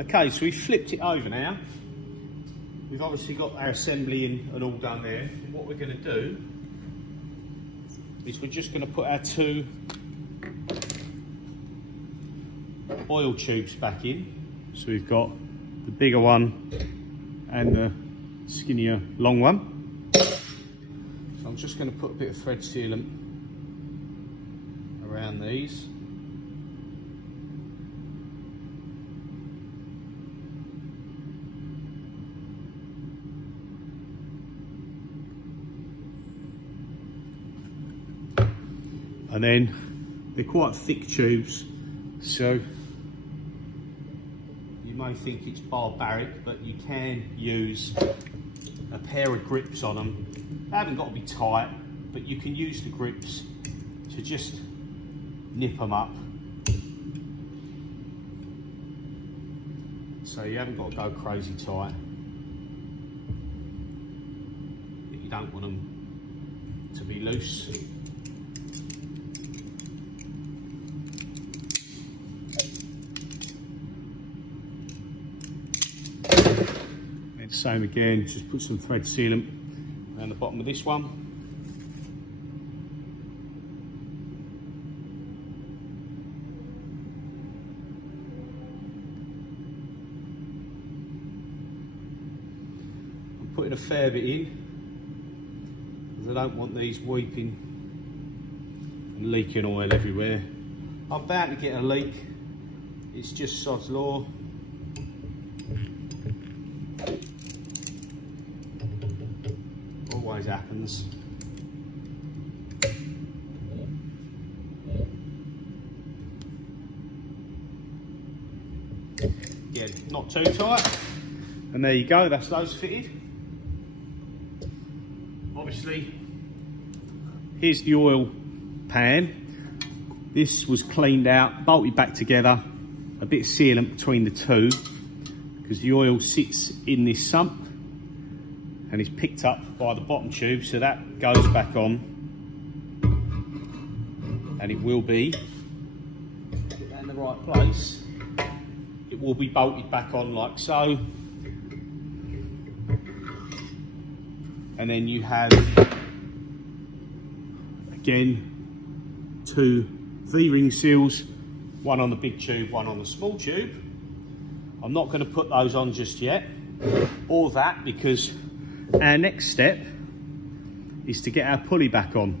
Okay, so we've flipped it over now. We've obviously got our assembly in and all done there. And what we're going to do is we're just going to put our 2 oil tubes back in. So we've got the bigger one and the skinnier long one. So I'm just going to put a bit of thread sealant around these. And then they're quite thick tubes, so you may think it's barbaric, but you can use a pair of grips on them. They haven't got to be tight, but you can use the grips to just nip them up. So you haven't got to go crazy tight, but you don't want them to be loose. Same again, just put some thread sealant around the bottom of this one. I'm putting a fair bit in because I don't want these weeping and leaking oil everywhere. I'm bound to get a leak, it's just sod's law. Always happens. Again, not too tight. And there you go, that's those fitted. Obviously, here's the oil pan. This was cleaned out, bolted back together, a bit of sealant between the two, because the oil sits in this sump and is picked up by the bottom tube, so that goes back on, and it will be, put that in the right place, it will be bolted back on like so. And then you have, again, 2 V-ring seals, one on the big tube, one on the small tube. I'm not going to put those on just yet, or that, because our next step is to get our pulley back on.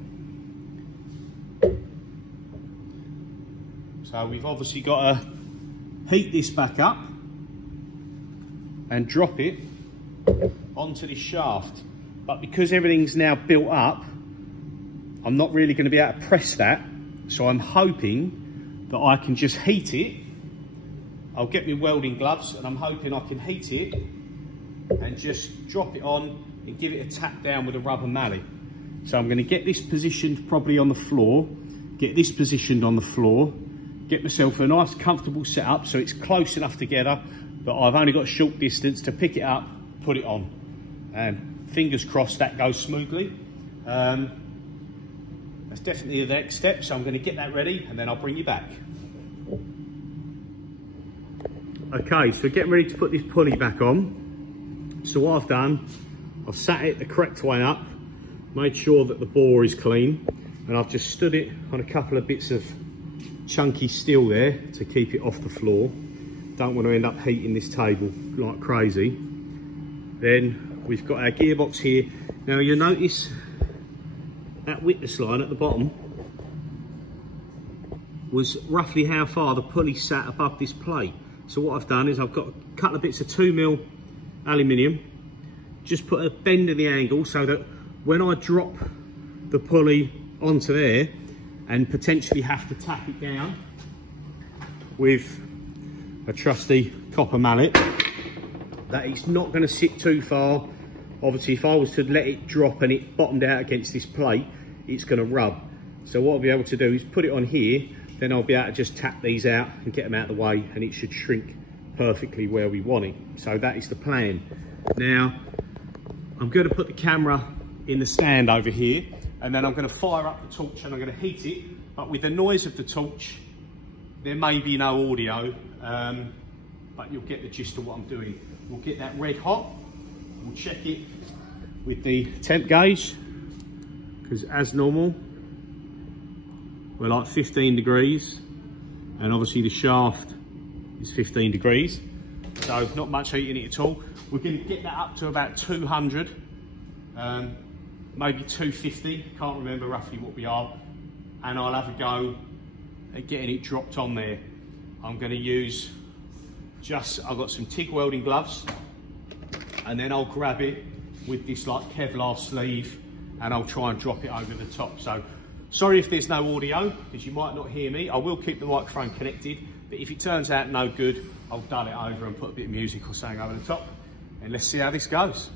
So we've obviously got to heat this back up and drop it onto this shaft. But because everything's now built up, I'm not really going to be able to press that. So I'm hoping that I can just heat it. I'll get my welding gloves and I'm hoping I can heat it and just drop it on and give it a tap down with a rubber mallet. So I'm going to get this positioned probably on the floor, get this positioned on the floor, get myself a nice comfortable setup so it's close enough together that I've only got a short distance to pick it up, put it on. And fingers crossed that goes smoothly. That's definitely the next step, so I'm going to get that ready and then I'll bring you back. Okay, so getting ready to put this pulley back on. So what I've done, I've sat it the correct way up, made sure that the bore is clean, and I've just stood it on a couple of bits of chunky steel there to keep it off the floor. Don't want to end up heating this table like crazy. Then we've got our gearbox here. Now you'll notice that witness line at the bottom was roughly how far the pulley sat above this plate. So what I've done is I've got a couple of bits of 2mm aluminium, just put a bend in the angle so that when I drop the pulley onto there and potentially have to tap it down with a trusty copper mallet, that it's not going to sit too far. Obviously if I was to let it drop and it bottomed out against this plate, it's going to rub. So what I'll be able to do is put it on here, then I'll be able to just tap these out and get them out of the way, and it should shrink perfectly where we want it. So that is the plan. Now I'm going to put the camera in the stand over here, and then I'm going to fire up the torch and I'm going to heat it, but with the noise of the torch there may be no audio, but you'll get the gist of what I'm doing. We'll get that red hot, we'll check it with the temp gauge, because as normal, we're like 15 degrees, and obviously the shaft is 15 degrees, so not much heat in it at all. We're going to get that up to about 200, maybe 250, can't remember roughly what we are, and I'll have a go at getting it dropped on there. I'm going to use I've got some TIG welding gloves, and then I'll grab it with this like Kevlar sleeve, and I'll try and drop it over the top. So sorry if there's no audio, because you might not hear me. I will keep the microphone connected, but if it turns out no good, I'll dull it over and put a bit of music or something over the top, and let's see how this goes.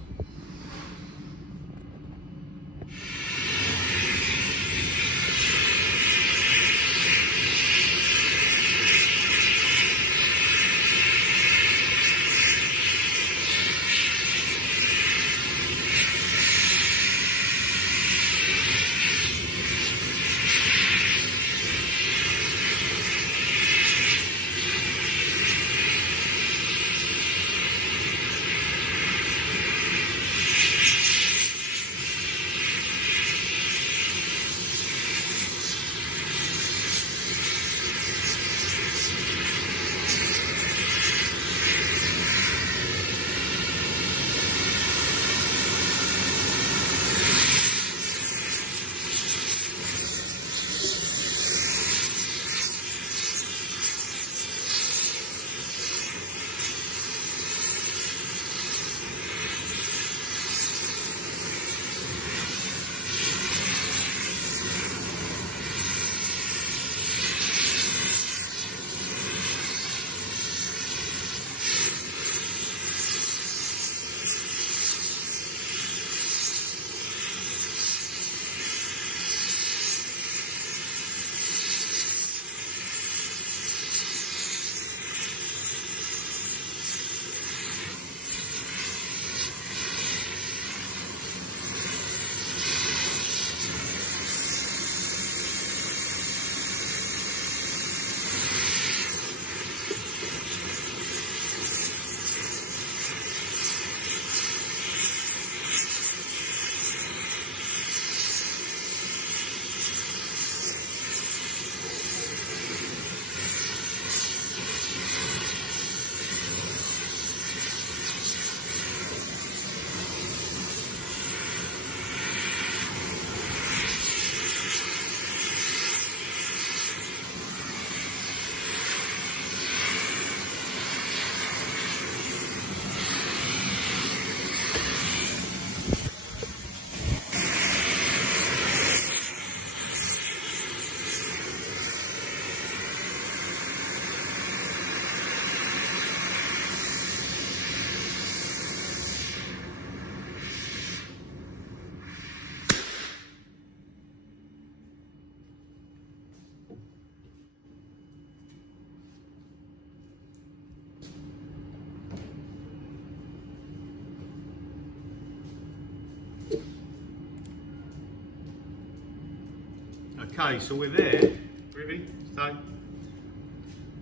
Okay, so we're there. Really? So,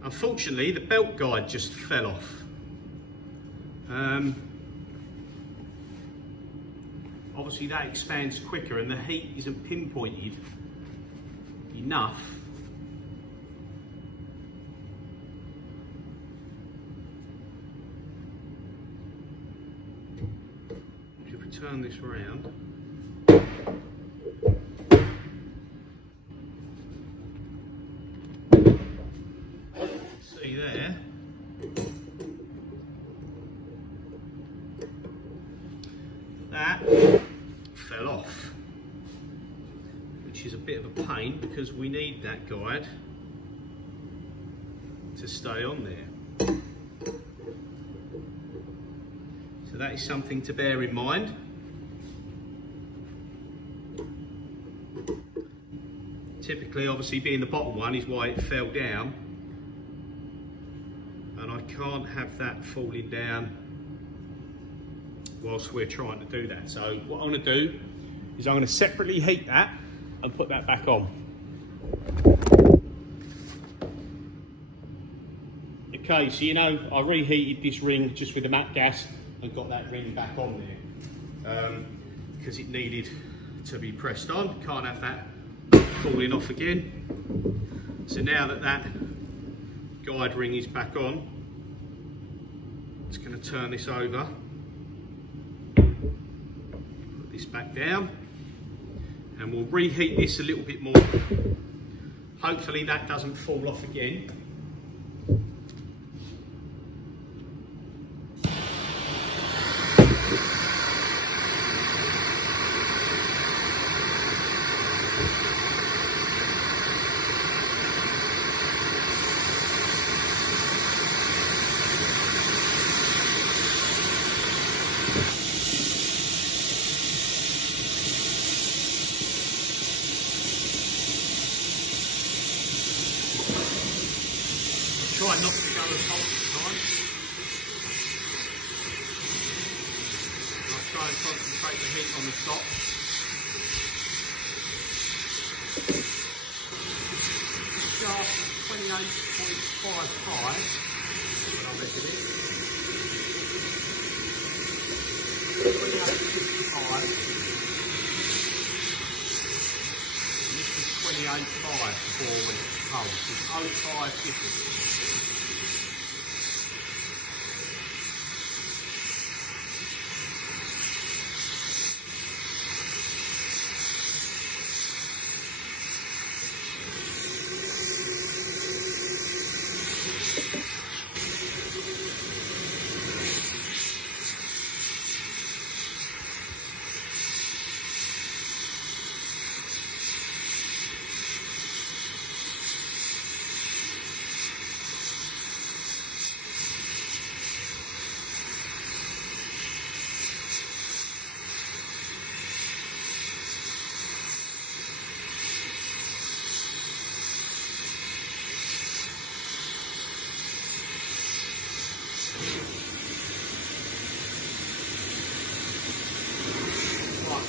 unfortunately, the belt guide just fell off. Obviously, that expands quicker, and the heat isn't pinpointed enough. If we turn this around. See there, that fell off, which is a bit of a pain because we need that guide to stay on there. So that is something to bear in mind. Typically, obviously being the bottom one is why it fell down. And I can't have that falling down whilst we're trying to do that. So what I'm going to do is I'm going to separately heat that and put that back on. Okay, so you know, I reheated this ring just with the matte gas and got that ring back on there because it needed to be pressed on. Can't have that falling off again. So now that that guide ring is back on, it's going to turn this over, put this back down, and we'll reheat this a little bit more. Hopefully that doesn't fall off again. Try not to go as hot this time. I'll try and concentrate the heat on the top. Shaft 28.55, when I measured it. 28.55. And this is 28.5 before when it's cold. So it's 0.5 difference.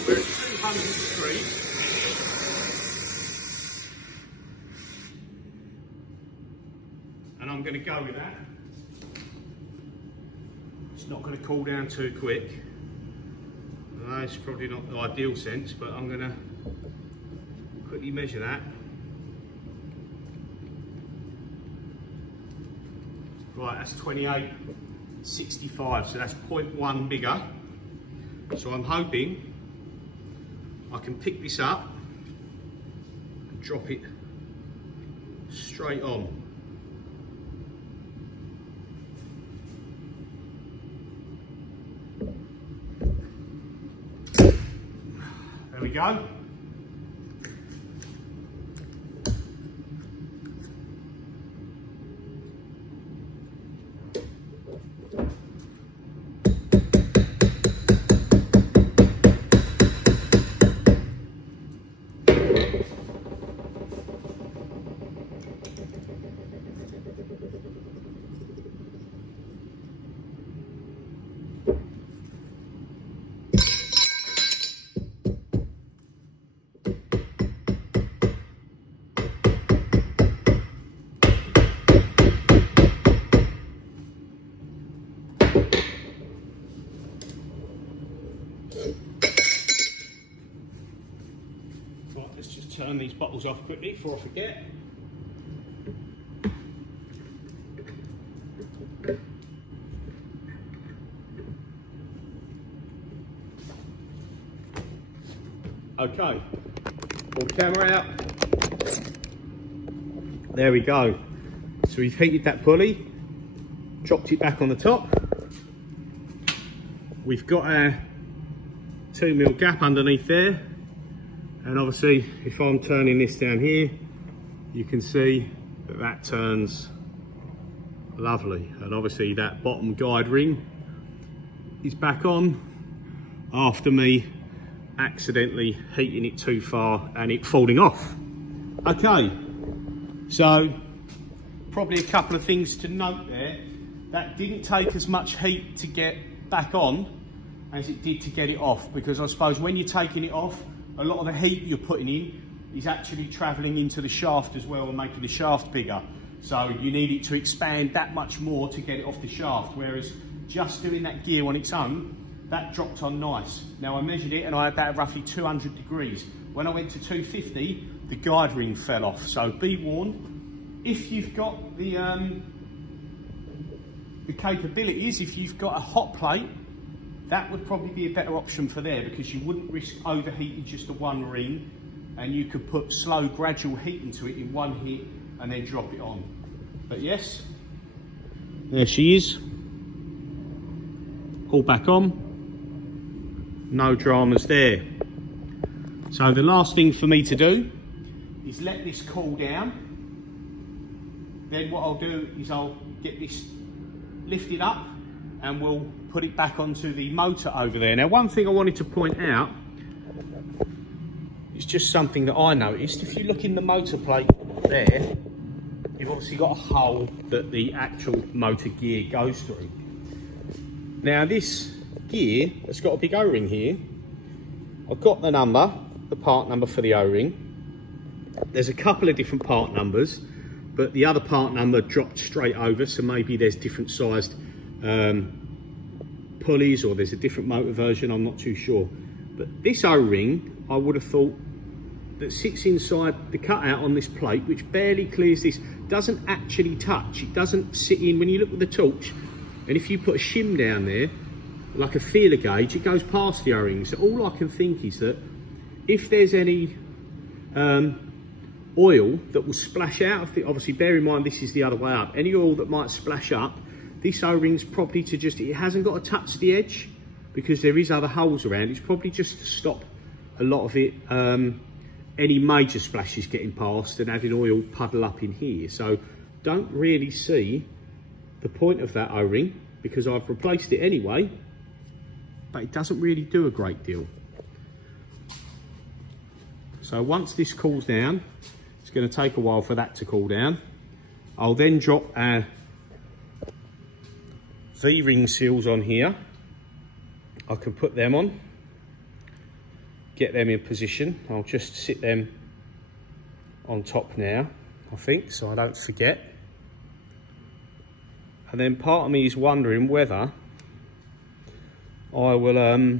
We're at 200 degrees. And I'm going to go with that. It's not going to cool down too quick. I know it's probably not the ideal sense, but I'm going to quickly measure that. Right, that's 28.65, so that's 0.1 bigger. So I'm hoping I can pick this up and drop it straight on. There we go. Right, let's just turn these bottles off quickly before I forget. Okay, pull the camera out. There we go. So we've heated that pulley, dropped it back on the top. We've got our 2mm gap underneath there. And obviously, if I'm turning this down here, you can see that that turns lovely. And obviously that bottom guide ring is back on after me accidentally heating it too far and it falling off. Okay, so probably a couple of things to note there. That didn't take as much heat to get back on as it did to get it off, because I suppose when you're taking it off, a lot of the heat you're putting in is actually travelling into the shaft as well and making the shaft bigger. So you need it to expand that much more to get it off the shaft, whereas just doing that gear on its own, that dropped on nice. Now I measured it and I had that at roughly 200 degrees. When I went to 250, the guide ring fell off. So be warned, if you've got the capabilities, if you've got a hot plate, that would probably be a better option for there, because you wouldn't risk overheating just the one ring, and you could put slow gradual heat into it in one hit and then drop it on. But yes, there she is, all back on, no dramas there. So the last thing for me to do is let this cool down. Then what I'll do is I'll get this lifted up and we'll put it back onto the motor over there. Now, one thing I wanted to point out is just something that I noticed. If you look in the motor plate there, you've obviously got a hole that the actual motor gear goes through. Now this gear has got a big O-ring here. I've got the number, the part number for the O-ring. There's a couple of different part numbers, but the other part number dropped straight over, so maybe there's different sized pulleys, or there's a different motor version, I'm not too sure. But this O-ring, I would have thought, that sits inside the cutout on this plate, which barely clears this, doesn't actually touch. It doesn't sit in. When you look with the torch, and if you put a shim down there, like a feeler gauge, it goes past the O-ring. So all I can think is that if there's any oil that will splash out of it, obviously bear in mind this is the other way up, any oil that might splash up, this O-ring's probably to just, it hasn't got to touch the edge, because there is other holes around. It's probably just to stop a lot of it, any major splashes getting past and having oil puddle up in here. So don't really see the point of that O-ring, because I've replaced it anyway, but it doesn't really do a great deal. So once this cools down, it's going to take a while for that to cool down. I'll then drop our V-ring seals on here. I can put them on, get them in position. I'll just sit them on top now, I think, so I don't forget. And then part of me is wondering whether I will,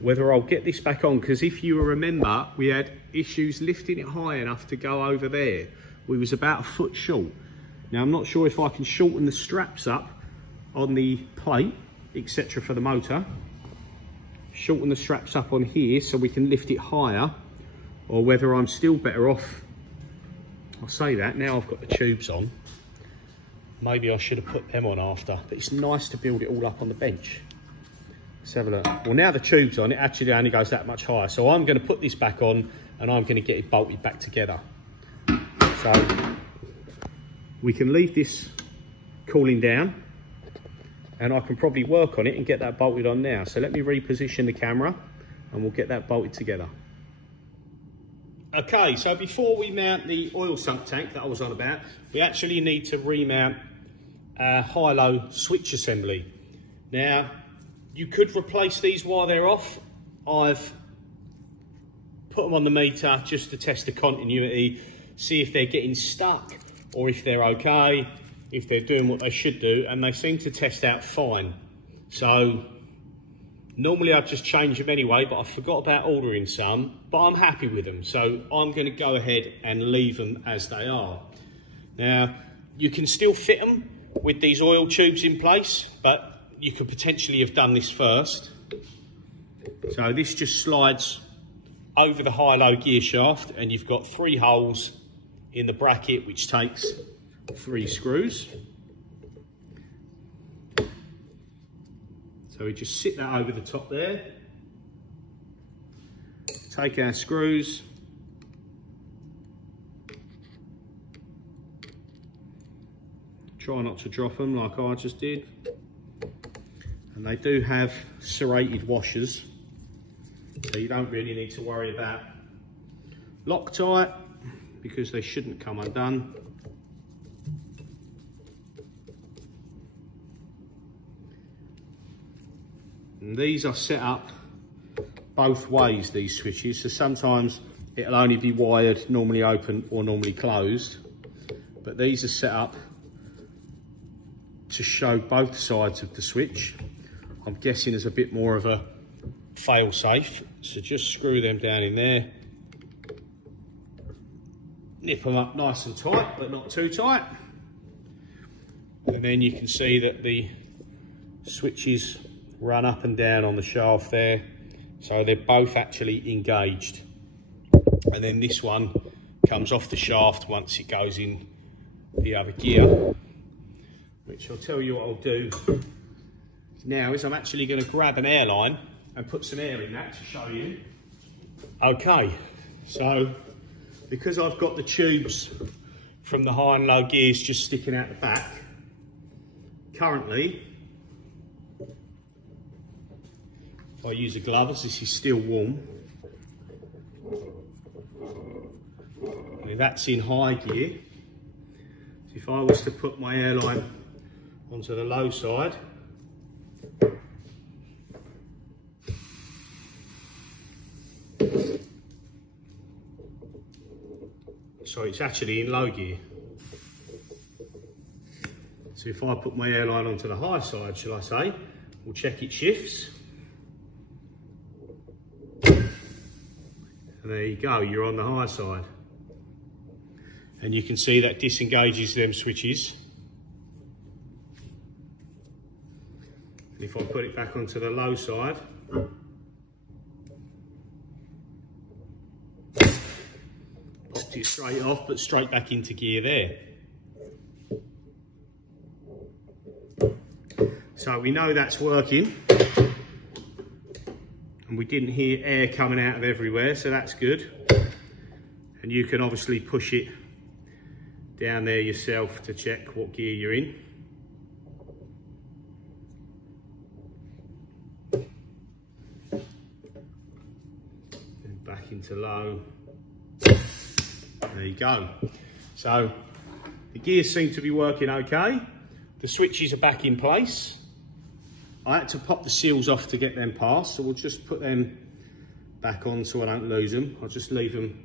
whether I'll get this back on, because if you remember, we had issues lifting it high enough to go over there. We was about a foot short. Now I'm not sure if I can shorten the straps up on the plate, etc. for the motor. Shorten the straps up on here so we can lift it higher, or whether I'm still better off. I'll say that, now I've got the tubes on. Maybe I should have put them on after, but it's nice to build it all up on the bench. Let's have a look. Well, now the tube's on, it actually only goes that much higher. So I'm going to put this back on and I'm going to get it bolted back together. So we can leave this cooling down and I can probably work on it and get that bolted on now. So let me reposition the camera and we'll get that bolted together. Okay, so before we mount the oil sump tank that I was on about, we actually need to remount our high-low switch assembly. Now, you could replace these while they're off. I've put them on the meter just to test the continuity, see if they're getting stuck or if they're okay, if they're doing what they should do, and they seem to test out fine. So normally I'd just change them anyway, but I forgot about ordering some, but I'm happy with them. So I'm going to go ahead and leave them as they are. Now, you can still fit them with these oil tubes in place, but you could potentially have done this first. So this just slides over the high-low gear shaft, and you've got 3 holes in the bracket, which takes 3 screws. So we just sit that over the top there. Take our screws. Try not to drop them like I just did. And they do have serrated washers, so you don't really need to worry about Loctite, because they shouldn't come undone. And these are set up both ways, these switches, so sometimes it'll only be wired normally open or normally closed. But these are set up to show both sides of the switch. I'm guessing there's a bit more of a fail safe. So just screw them down in there. Nip them up nice and tight, but not too tight. And then you can see that the switches run up and down on the shaft there. So they're both actually engaged. And then this one comes off the shaft once it goes in the other gear. Which I'll tell you what I'll do now is I'm actually going to grab an airline and put some air in that to show you. Okay, so because I've got the tubes from the high and low gears just sticking out the back, currently, if I use a glove, as this is still warm, that's in high gear. So if I was to put my airline onto the low side, sorry, it's actually in low gear. So if I put my airline onto the high side, shall I say, we'll check it shifts. And there you go, you're on the high side. And you can see that disengages them switches. And if I put it back onto the low side, popped it straight off, but straight back into gear there. So we know that's working. And we didn't hear air coming out of everywhere, so that's good. And you can obviously push it down there yourself to check what gear you're in. And back into low. There you go. So the gears seem to be working okay. The switches are back in place. I had to pop the seals off to get them past, so we'll just put them back on so I don't lose them. I'll just leave them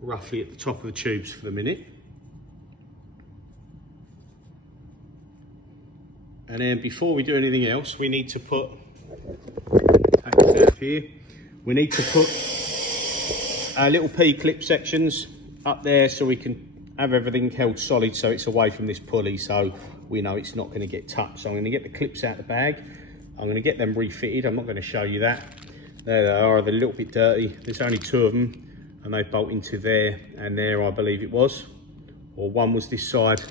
roughly at the top of the tubes for the minute. And then before we do anything else, we need to put, here, we need to put our little P-clip sections up there so we can have everything held solid so it's away from this pulley, so we know it's not going to get touched. So I'm going to get the clips out of the bag. I'm going to get them refitted. I'm not going to show you that. There they are, they're a little bit dirty. There's only 2 of them and they bolt into there and there, I believe it was. Or one was this side.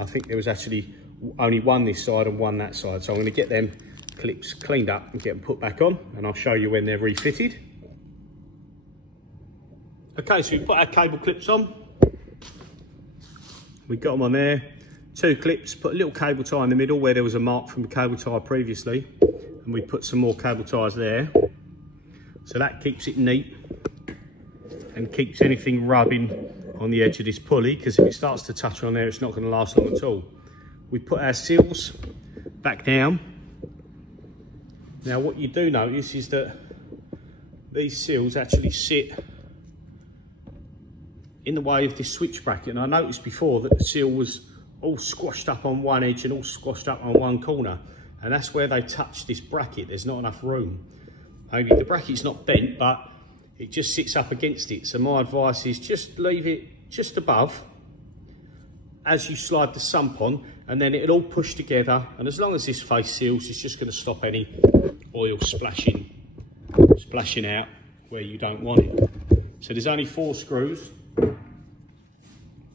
I think there was actually only one this side and one that side. So I'm going to get them clips cleaned up and get them put back on, and I'll show you when they're refitted. Okay, so we put our cable clips on. We got them on there. 2 clips, put a little cable tie in the middle where there was a mark from the cable tie previously, and we put some more cable ties there. So that keeps it neat and keeps anything rubbing on the edge of this pulley, because if it starts to touch on there, it's not going to last long at all. We put our seals back down. Now what you do notice is that these seals actually sit in the way of this switch bracket, and I noticed before that the seal was all squashed up on one edge and all squashed up on one corner, and that's where they touch this bracket. There's not enough room. Only the bracket's not bent, but it just sits up against it. So my advice is just leave it just above as you slide the sump on, and then it'll all push together, and as long as this face seals, it's just going to stop any oil splashing out where you don't want it. So there's only 4 screws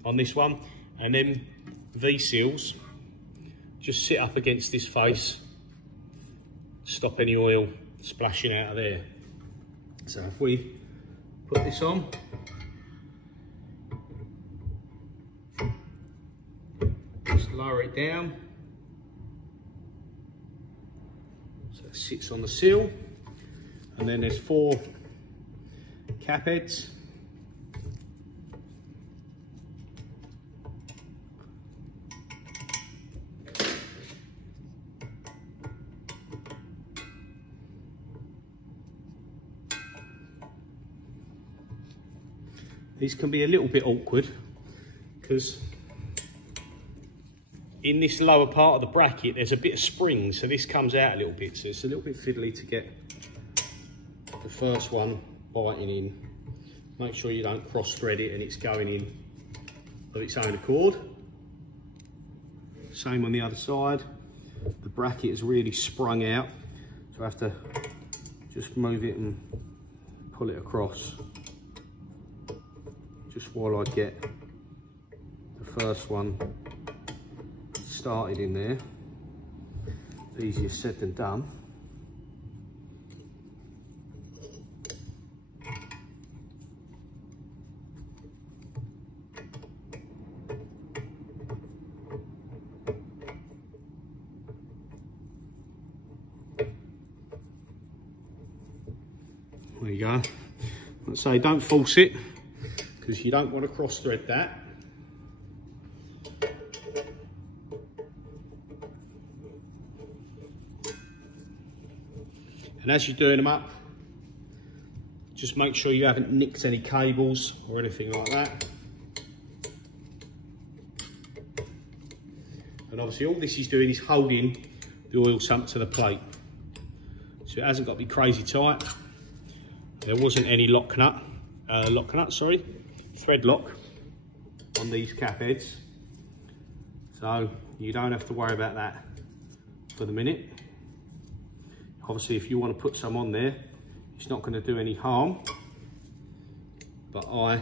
on this one, and then these seals just sit up against this face, stop any oil splashing out of there. So if we put this on, just lower it down so it sits on the seal, and then there's 4 cap heads. these can be a little bit awkward because in this lower part of the bracket there's a bit of spring, so this comes out a little bit, so it's a little bit fiddly to get the first one biting in. Make sure you don't cross thread it and it's going in of its own accord. Same on the other side. The bracket is really sprung out, so I have to just move it and pull it across just while I get the first one started in there. Easier said than done. There you go. Let's say don't force it because you don't want to cross thread that. And as you're doing them up, just make sure you haven't nicked any cables or anything like that. And obviously all this is doing is holding the oil sump to the plate. So it hasn't got to be crazy tight. There wasn't any thread lock on these cap heads. So you don't have to worry about that for the minute. Obviously, if you want to put some on there, it's not going to do any harm, but I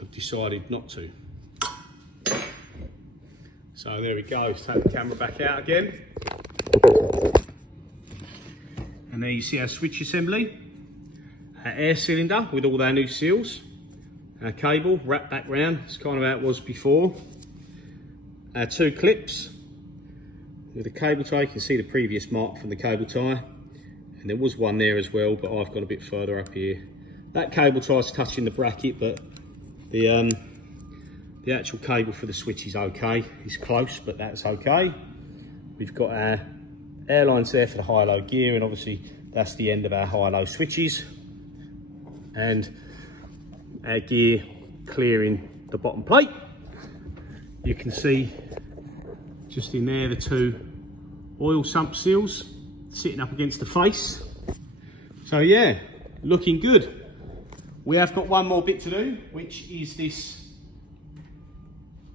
have decided not to. So there we go. Let's take the camera back out again. And there you see our switch assembly, our air cylinder with all our new seals, our cable wrapped back round. It's kind of how it was before. Our two clips with a cable tie. You can see the previous mark from the cable tie, and there was one there as well, but I've gone a bit further up here. That cable tie is touching the bracket, but the actual cable for the switch is okay. It's close, but that's okay. We've got our air lines there for the high-low gear, and obviously that's the end of our high-low switches, and our gear clearing the bottom plate. You can see just in there the two oil sump seals sitting up against the face. So yeah, looking good. We have got one more bit to do, which is this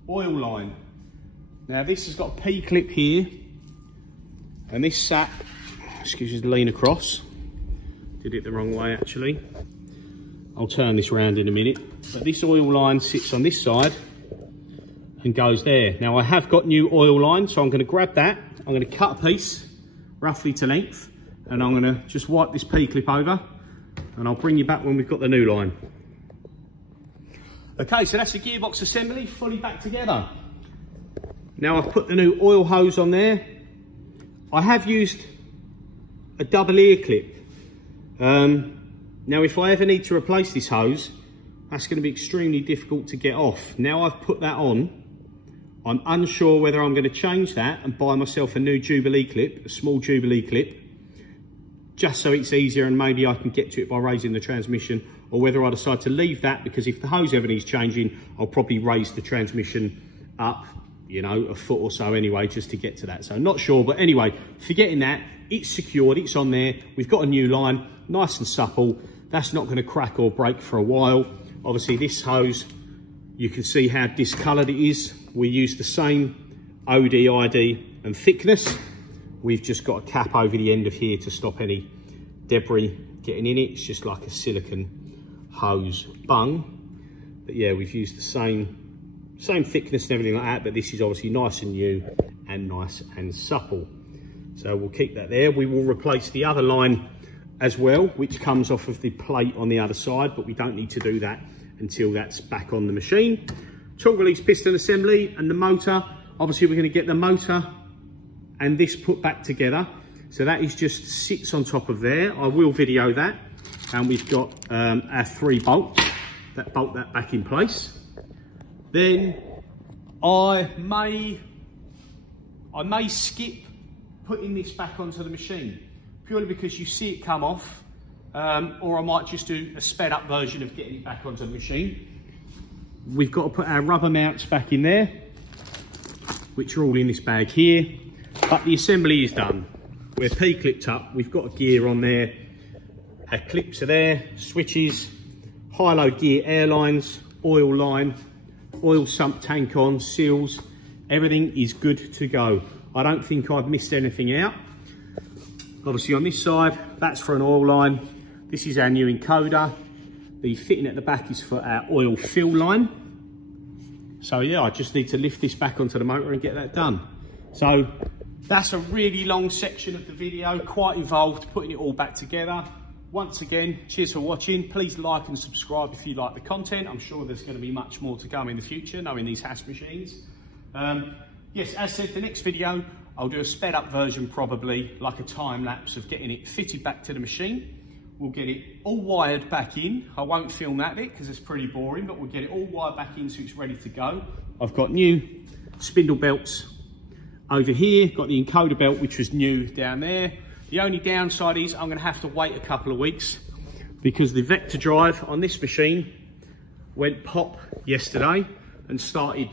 oil line. Now this has got a P-clip here, and this sat, excuse me, the lean across. Did it the wrong way actually. I'll turn this round in a minute. But this oil line sits on this side and goes there. Now I have got new oil line, so I'm going to grab that. I'm going to cut a piece roughly to length, and I'm going to just wipe this P-clip over, and I'll bring you back when we've got the new line. Okay, so that's the gearbox assembly fully back together. Now I've put the new oil hose on there. I have used a double ear clip. Now if I ever need to replace this hose, that's going to be extremely difficult to get off. Now I've put that on, I'm unsure whether I'm going to change that and buy myself a new Jubilee clip, a small Jubilee clip, just so it's easier and maybe I can get to it by raising the transmission, or whether I decide to leave that, because if the hose ever needs changing, I'll probably raise the transmission up, you know, a foot or so anyway, just to get to that. So not sure, but anyway, forgetting that, it's secured, it's on there. We've got a new line, nice and supple. That's not going to crack or break for a while. Obviously this hose, you can see how discoloured it is. We use the same OD, ID and thickness. We've just got a cap over the end of here to stop any debris getting in it. It's just like a silicone hose bung. But yeah, we've used the same thickness and everything like that, but this is obviously nice and new and nice and supple. So we'll keep that there. We will replace the other line as well, which comes off of the plate on the other side, but we don't need to do that until that's back on the machine. Torque release piston assembly and the motor. Obviously we're going to get the motor and this put back together. So that is just sits on top of there. I will video that. And we've got our 3 bolts that bolt that back in place. Then I may skip putting this back onto the machine, purely because you see it come off, or I might just do a sped up version of getting it back onto the machine. we've got to put our rubber mounts back in there, which are all in this bag here. But the assembly is done. We're P-clipped up. We've got a gear on there. Our clips are there, switches, Hi Low gear airlines, oil line, oil sump tank on, seals. Everything is good to go. I don't think I've missed anything out. Obviously on this side, that's for an oil line. This is our new encoder. The fitting at the back is for our oil fill line. So yeah, I just need to lift this back onto the motor and get that done. So that's a really long section of the video, quite involved, putting it all back together. Once again, cheers for watching. Please like and subscribe if you like the content. I'm sure there's going to be much more to come in the future, knowing these Haas machines. Yes, as said, the next video, I'll do a sped up version, probably like a time lapse of getting it fitted back to the machine. We'll get it all wired back in. I won't film that bit because it's pretty boring, but we'll get it all wired back in so it's ready to go. I've got new spindle belts over here, got the encoder belt, which was new down there. The only downside is I'm going to have to wait a couple of weeks because the vector drive on this machine went pop yesterday and started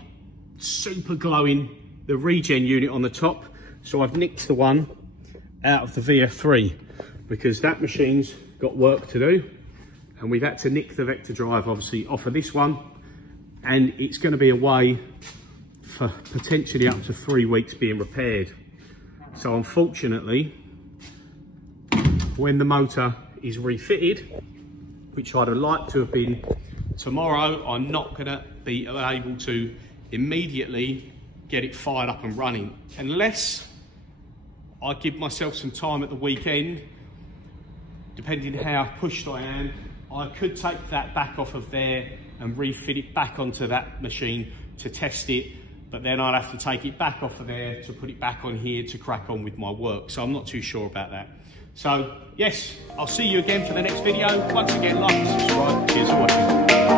super glowing the regen unit on the top. So I've nicked the one out of the VF3 because that machine's got work to do, and we've had to nick the vector drive obviously off of this one, and it's going to be away for potentially up to 3 weeks being repaired. So unfortunately, when the motor is refitted, which I'd have liked to have been tomorrow, I'm not going to be able to immediately get it fired up and running unless I give myself some time at the weekend. Depending how pushed I am, I could take that back off of there and refit it back onto that machine to test it, but then I'd have to take it back off of there to put it back on here to crack on with my work. So I'm not too sure about that. So yes, I'll see you again for the next video. Once again, like and subscribe. Cheers for watching.